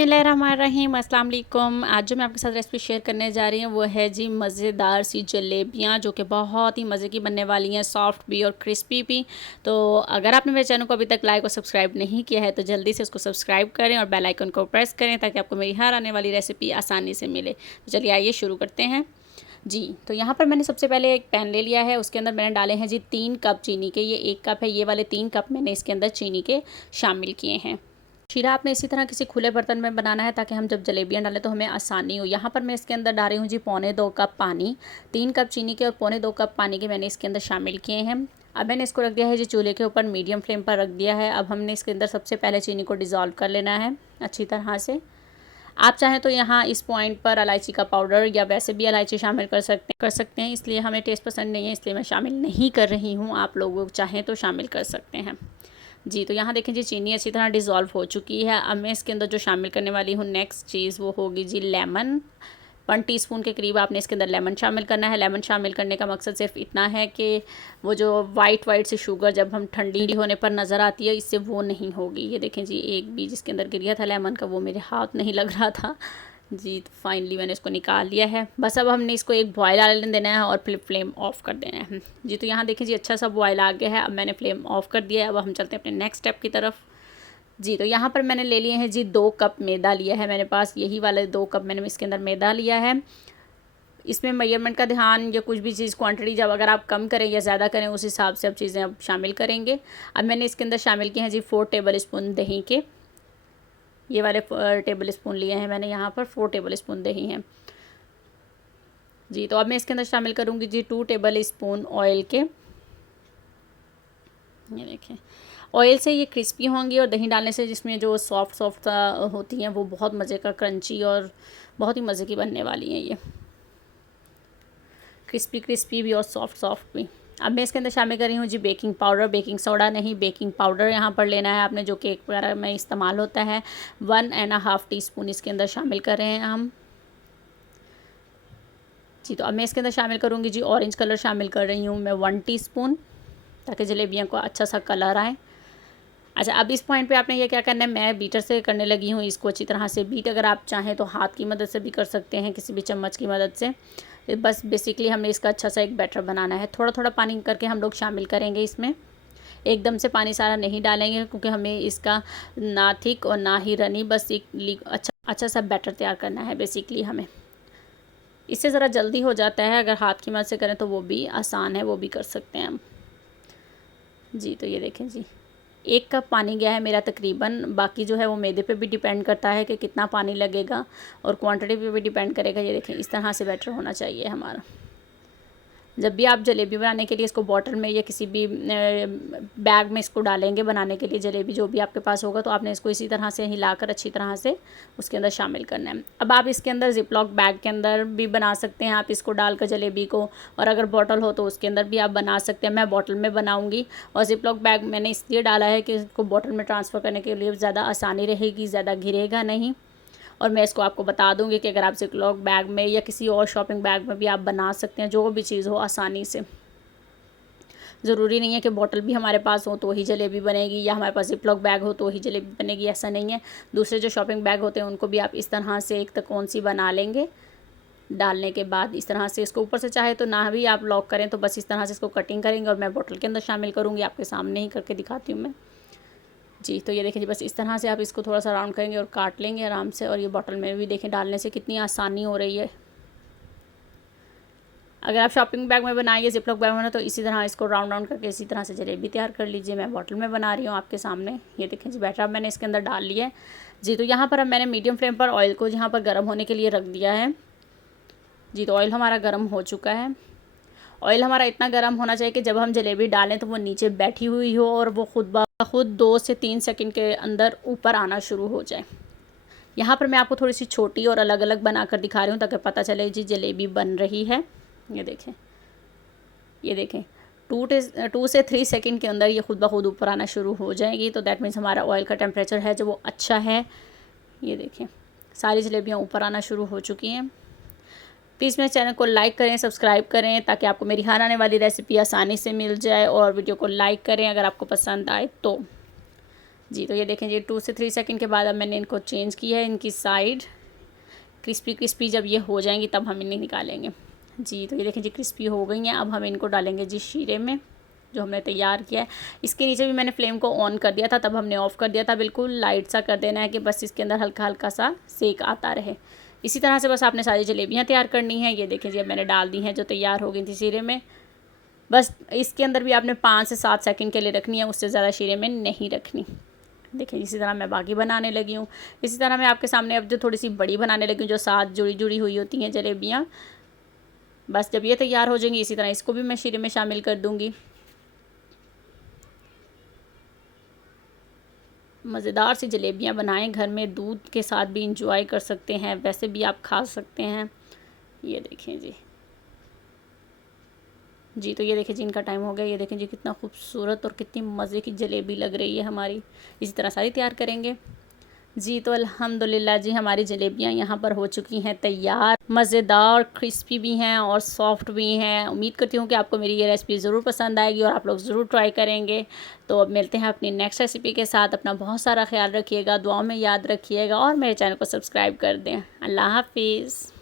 बिस्मिल्लाहिर्रहमानिर्रहीम, अस्सलाम वालेकुम। आज जो मैं आपके साथ रेसिपी शेयर करने जा रही हूँ वो है जी मज़ेदार सी जलेबियाँ, जो कि बहुत ही मज़े की बनने वाली हैं, सॉफ्ट भी और क्रिस्पी भी। तो अगर आपने मेरे चैनल को अभी तक लाइक और सब्सक्राइब नहीं किया है तो जल्दी से उसको सब्सक्राइब करें और बेल आइकन को प्रेस करें ताकि आपको मेरी हर आने वाली रेसिपी आसानी से मिले। तो चलिए आइए शुरू करते हैं जी। तो यहाँ पर मैंने सबसे पहले एक पैन ले लिया है, उसके अंदर मैंने डाले हैं जी 3 कप चीनी के। ये 1 कप है, ये वाले 3 कप मैंने इसके अंदर चीनी के शामिल किए हैं। शीरा आपने इसी तरह किसी खुले बर्तन में बनाना है ताकि हम जब जलेबियाँ डालें तो हमें आसानी हो। यहाँ पर मैं इसके अंदर डाल रही हूँ जी 2.25 कप पानी। 3 कप चीनी के और 2.25 कप पानी के मैंने इसके अंदर शामिल किए हैं। अब मैंने इसको रख दिया है जी चूल्हे के ऊपर, मीडियम फ्लेम पर रख दिया है। अब हमने इसके अंदर सबसे पहले चीनी को डिज़ोल्व कर लेना है अच्छी तरह से। आप चाहें तो यहाँ इस पॉइंट पर इलायची का पाउडर या वैसे भी इलायची शामिल कर सकते हैं, इसलिए हमें टेस्ट पसंद नहीं है इसलिए मैं शामिल नहीं कर रही हूँ। आप लोग चाहें तो शामिल कर सकते हैं जी। तो यहाँ देखें जी चीनी अच्छी तरह डिज़ोल्व हो चुकी है। अब मैं इसके अंदर जो शामिल करने वाली हूँ नेक्स्ट चीज़ वो होगी जी लेमन। 1 टीस्पून के करीब आपने इसके अंदर लेमन शामिल करना है। लेमन शामिल करने का मकसद सिर्फ इतना है कि वो जो वाइट सी शुगर जब हम ठंडी होने पर नज़र आती है, इससे वो नहीं होगी। ये देखें जी एक भी जिसके अंदर गिर गया था लेमन का वो मेरे हाथ नहीं लग रहा था जी। तो फाइनली मैंने इसको निकाल लिया है। बस अब हमने इसको एक बॉयल आने देना है और फिर फ्लेम ऑफ़ कर देना है जी। तो यहाँ देखिए जी अच्छा सा बॉयल आ गया है। अब मैंने फ्लेम ऑफ़ कर दिया है। अब हम चलते हैं अपने नेक्स्ट स्टेप की तरफ जी। तो यहाँ पर मैंने ले लिए हैं जी 2 कप मैदा लिया है मेरे पास, यही वाले 2 कप मैंने इसके अंदर मैदा लिया है। इसमें मेजरमेंट का ध्यान या कुछ भी चीज़ क्वांटिटी जब अगर आप कम करें या ज़्यादा करें उस हिसाब से अब चीज़ें अब शामिल करेंगे। अब मैंने इसके अंदर शामिल किए हैं जी 4 टेबल स्पून दही के। ये वाले टेबल स्पून लिए हैं मैंने, यहाँ पर 4 टेबल स्पून दही हैं जी। तो अब मैं इसके अंदर शामिल करूँगी जी 2 टेबल स्पून ऑयल के। ये देखें ऑयल से ये क्रिस्पी होंगी और दही डालने से जिसमें जो सॉफ्ट होती हैं वो बहुत मज़े का क्रंची और बहुत ही मज़े की बनने वाली हैं। ये क्रिस्पी भी और सॉफ्ट भी। अब मैं इसके अंदर शामिल कर रही हूँ जी बेकिंग पाउडर, बेकिंग सोडा नहीं बेकिंग पाउडर यहाँ पर लेना है आपने, जो केक वगैरह में इस्तेमाल होता है। 1.5 टीस्पून इसके अंदर शामिल कर रहे हैं हम जी। तो अब मैं इसके अंदर शामिल करूँगी जी ऑरेंज कलर शामिल कर रही हूँ मैं 1 टीस्पून, ताकि जलेबियों को अच्छा सा कलर आए। अच्छा अब इस पॉइंट पे आपने ये क्या करना है, मैं बीटर से करने लगी हूँ इसको अच्छी तरह से बीट। अगर आप चाहें तो हाथ की मदद से भी कर सकते हैं, किसी भी चम्मच की मदद से। बस बेसिकली हमें इसका अच्छा सा एक बैटर बनाना है। थोड़ा थोड़ा पानी करके हम लोग शामिल करेंगे इसमें, एकदम से पानी सारा नहीं डालेंगे क्योंकि हमें इसका ना थिक और ना ही रनी, बस एक अच्छा सा बैटर तैयार करना है बेसिकली हमें। इससे ज़रा जल्दी हो जाता है, अगर हाथ की मदद से करें तो वो भी आसान है, वो भी कर सकते हैं हम जी। तो ये देखें जी 1 कप पानी गया है मेरा तकरीबन। बाकी जो है वो मैदे पे भी डिपेंड करता है कि कितना पानी लगेगा और क्वांटिटी पे भी डिपेंड करेगा। ये देखें इस तरह से बैटर होना चाहिए हमारा। जब भी आप जलेबी बनाने के लिए इसको बॉटल में या किसी भी बैग में इसको डालेंगे बनाने के लिए जलेबी, जो भी आपके पास होगा, तो आपने इसको इसी तरह से हिलाकर अच्छी तरह से उसके अंदर शामिल करना है। अब आप इसके अंदर ज़िपलॉक बैग के अंदर भी बना सकते हैं आप इसको डालकर जलेबी को, और अगर बॉटल हो तो उसके अंदर भी आप बना सकते हैं। मैं बॉटल में बनाऊँगी और ज़िपलॉक बैग मैंने इसलिए डाला है कि इसको बॉटल में ट्रांसफ़र करने के लिए ज़्यादा आसानी रहेगी, ज़्यादा घिरेगा नहीं। और मैं इसको आपको बता दूंगी कि अगर आप ज़िपलॉक बैग में या किसी और शॉपिंग बैग में भी आप बना सकते हैं, जो भी चीज़ हो आसानी से। ज़रूरी नहीं है कि बॉटल भी हमारे पास हो तो ही जलेबी बनेगी, या हमारे पास ज़िपलॉक बैग हो तो ही जलेबी बनेगी, ऐसा नहीं है। दूसरे जो शॉपिंग बैग होते हैं उनको भी आप इस तरह से एक तकोन सी बना लेंगे। डालने के बाद इस तरह से इसको ऊपर से चाहे तो ना भी आप लॉक करें, तो बस इस तरह से इसको कटिंग करेंगे और मैं बॉटल के अंदर शामिल करूँगी, आपके सामने ही करके दिखाती हूँ मैं जी। तो ये देखें जी बस इस तरह से आप इसको थोड़ा सा राउंड करेंगे और काट लेंगे आराम से। और ये बॉटल में भी देखें डालने से कितनी आसानी हो रही है। अगर आप शॉपिंग बैग में बनाइए, ज़िपलॉक बैग में, तो इसी तरह इसको राउंड करके इसी तरह से जलेबी तैयार कर लीजिए। मैं बॉटल में बना रही हूँ आपके सामने। ये देखें जी बैटर अब मैंने इसके अंदर डाल लिया है जी। तो यहाँ पर अब मैंने मीडियम फ्लेम पर ऑयल को यहाँ पर गर्म होने के लिए रख दिया है जी। तो ऑयल हमारा गर्म हो चुका है। ऑयल हमारा इतना गर्म होना चाहिए कि जब हम जलेबी डालें तो वो नीचे बैठी हुई हो और वो खुद 2 से 3 सेकंड के अंदर ऊपर आना शुरू हो जाए। यहाँ पर मैं आपको थोड़ी सी छोटी और अलग अलग बनाकर दिखा रही हूँ ताकि पता चले जी जलेबी बन रही है। ये देखें 2 से 3 सेकंड के अंदर ये खुद ब खुद ऊपर आना शुरू हो जाएगी। तो दैट मीन्स हमारा ऑयल का टेम्परेचर है जो वो अच्छा है। ये देखें सारी जलेबियाँ ऊपर आना शुरू हो चुकी हैं। प्लीज़ मेरे चैनल को लाइक करें, सब्सक्राइब करें ताकि आपको मेरी हर आने वाली रेसिपी आसानी से मिल जाए, और वीडियो को लाइक करें अगर आपको पसंद आए तो जी तो ये देखें जी 2 से 3 सेकंड के बाद अब मैंने इनको चेंज किया है, इनकी साइड क्रिस्पी क्रिस्पी जब ये हो जाएंगी तब हम इन्हें निकालेंगे। जी तो ये देखें जी क्रिस्पी हो गई हैं। अब हम इनको डालेंगे जी शीरे में जो हमने तैयार किया है। इसके नीचे भी मैंने फ्लेम को ऑन कर दिया था, तब हमने ऑफ़ कर दिया था। बिल्कुल लाइट सा कर देना है कि बस इसके अंदर हल्का हल्का सा सेक आता रहे। इसी तरह से बस आपने सारी जलेबियाँ तैयार करनी हैं। ये देखें जी अब मैंने डाल दी हैं जो तैयार हो गई थी शीरे में। बस इसके अंदर भी आपने 5 से 7 सेकंड के लिए रखनी है, उससे ज़्यादा शीरे में नहीं रखनी। देखिए इसी तरह मैं बाकी बनाने लगी हूँ। इसी तरह मैं आपके सामने अब जो थोड़ी सी बड़ी बनाने लगी हूँ, जो साथ जुड़ी जुड़ी हुई होती हैं जलेबियाँ। बस जब ये तैयार हो जाएंगी इसी तरह इसको भी मैं शीरे में शामिल कर दूँगी। मज़ेदार सी जलेबियाँ बनाएं घर में, दूध के साथ भी इंजॉय कर सकते हैं, वैसे भी आप खा सकते हैं। ये देखें जी। जी तो ये देखें जी इनका टाइम हो गया। ये देखें जी कितना खूबसूरत और कितनी मज़े की जलेबी लग रही है हमारी। इसी तरह सारी तैयार करेंगे। जी तो अल्हम्दुलिल्लाह जी हमारी जलेबियाँ यहाँ पर हो चुकी हैं तैयार। मज़ेदार, क्रिस्पी भी हैं और सॉफ्ट भी हैं। उम्मीद करती हूँ कि आपको मेरी ये रेसिपी ज़रूर पसंद आएगी और आप लोग ज़रूर ट्राई करेंगे। तो अब मिलते हैं अपनी नेक्स्ट रेसिपी के साथ। अपना बहुत सारा ख्याल रखिएगा, दुआओं में याद रखिएगा और मेरे चैनल को सब्सक्राइब कर दें। अल्लाह हाफिज़।